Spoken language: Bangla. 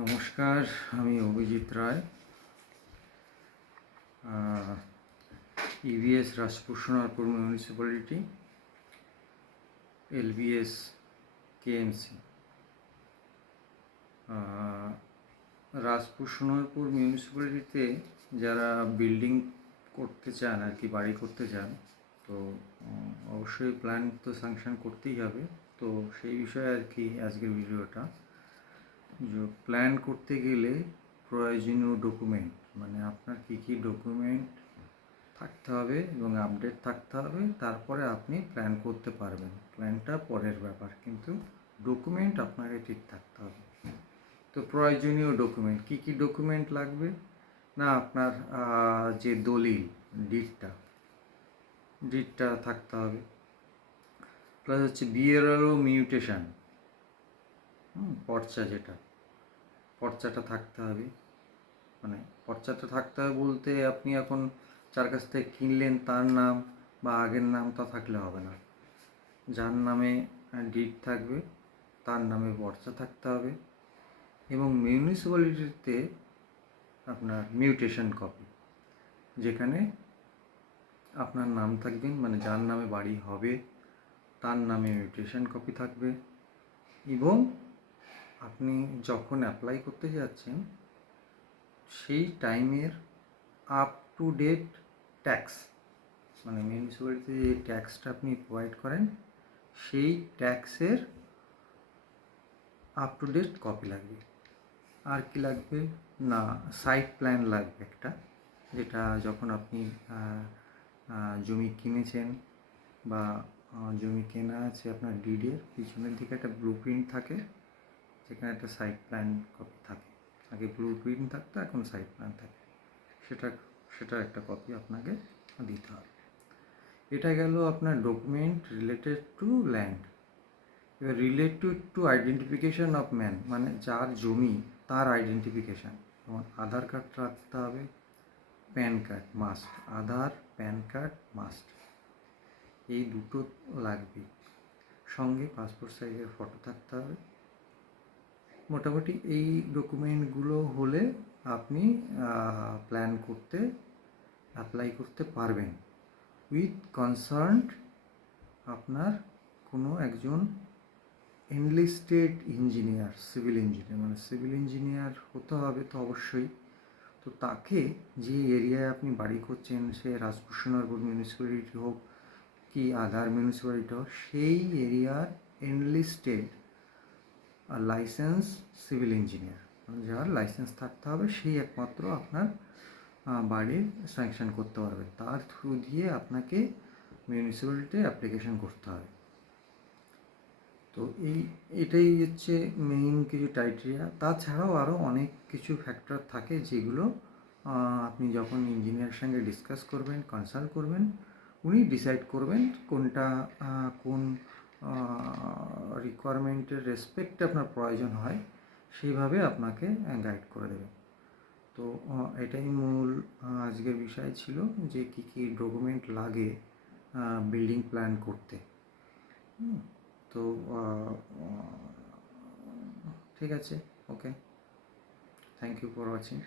নমস্কার, আমি Abhijit Roy. EVS Rajpur Sonarpur municipality, LBS KMC. Rajpur Sonarpur মিউনিসিপ্যালিটিতে যারা বিল্ডিং করতে চান আর কি, বাড়ি করতে চান, তো অবশ্যই প্ল্যান তো স্যাংশন করতেই হবে। তো সেই বিষয়ে আর কি আজকের ভিডিওটা। প্ল্যান করতে গেলে প্রয়োজনীয় ডকুমেন্ট, মানে আপনার কী কী ডকুমেন্ট থাকতে হবে এবং আপডেট থাকতে হবে, তারপরে আপনি প্ল্যান করতে পারবেন। প্ল্যানটা পরের ব্যাপার, কিন্তু ডকুমেন্ট আপনাকে ঠিক থাকতে হবে। তো প্রয়োজনীয় ডকুমেন্ট কী কী ডকুমেন্ট লাগবে না, আপনার যে দলিল, ডিডটা থাকতে হবে, প্লাস হচ্ছে বিএলআরও মিউটেশন, পর্চাটা থাকতে হবে। মানে পর্চাটা থাকতে হবে বলতে, আপনি এখন যার কাছ থেকে কিনলেন তার নাম বা আগের নামটা থাকলে হবে না। যার নামে ডিড থাকবে তার নামে পর্চা থাকতে হবে। এবং মিউনিসিপ্যালিটিতে আপনার মিউটেশন কপি, যেখানে আপনার নাম থাকবেন, মানে যার নামে বাড়ি হবে তার নামে মিউটেশন কপি থাকবে। এবং আপনি যখন অ্যাপ্লাই করতে যাচ্ছেন সেই টাইমের আপ টু ডেট ট্যাক্স, মানে মিউনিসিপ্যালিটিতে যে ট্যাক্সটা আপনি প্রোভাইড করেন সেই ট্যাক্সের আপ টু ডেট কপি লাগবে। আর কি লাগবে না, সাইট প্ল্যান লাগবে একটা, যেটা যখন আপনি জমি কিনেছেন বা জমি কেনা আছে, আপনার ডিডের পিছনের দিকে একটা ব্লু প্রিন্ট থাকে, যেখানে একটা সাইট প্ল্যান কপি থাকে। আগে ব্লু প্রিন্ট থাকতো, এখন সাইট প্ল্যান থাকে, সেটার একটা কপি আপনাকে দিতে হবে। এটা গেল আপনার ডকুমেন্ট রিলেটেড টু ল্যান্ড। এবার related to identification of man, মানে যার জমি তার আইডেন্টিফিকেশান। যেমন আধার কার্ড রাখতে হবে, প্যান কার্ড মাস্ট, আধার প্যান কার্ড মাস্ট, এই দুটো লাগবে। সঙ্গে পাসপোর্ট সাইজের ফটো থাকতে হবে। মোটামুটি এই ডকুমেন্টগুলো হলে আপনি প্ল্যান করতে অ্যাপ্লাই করতে পারবেন, উইথ কনসার্নড আপনার কোনো একজন এনলিস্টেড ইঞ্জিনিয়ার, সিভিল ইঞ্জিনিয়ার, মানে সিভিল ইঞ্জিনিয়ার হতে হবে তো অবশ্যই। তো তাকে, যে এরিয়ায় আপনি বাড়ি করছেন, সে রাজপুর সোনারপুর মিউনিসিপ্যালিটি হোক কি আদার মিউনিসিপ্যালিটি হোক, সেই এরিয়ার এনলিস্টেড লাইসেন্স সিভিল ইঞ্জিনিয়ার, যার লাইসেন্স থাকতে হবে, সেই একমাত্র আপনার বাড়ির স্যাংশন করতে পারবে। তার থ্রু দিয়ে আপনাকে মিউনিসিপ্যালিটিতে অ্যাপ্লিকেশন করতে হবে। তো এটাই হচ্ছে মেইন কিছু ক্রাইটেরিয়া। তাছাড়াও আরও অনেক কিছু ফ্যাক্টর থাকে, যেগুলো আপনি যখন ইঞ্জিনিয়ারের সঙ্গে ডিসকাস করবেন, কনসাল্ট করবেন, উনি ডিসাইড করবেন কোন রিকোয়ারমেন্টের রেসপেক্টে আপনার প্রয়োজন হয়, সেইভাবে আপনাকে গাইড করে দেবে। তো এটাই মূল আজকের বিষয় ছিল, যে কী কী ডকুমেন্ট লাগে বিল্ডিং প্ল্যান করতে। তো ঠিক আছে, ওকে, থ্যাংক ইউ ফর ওয়াচিং।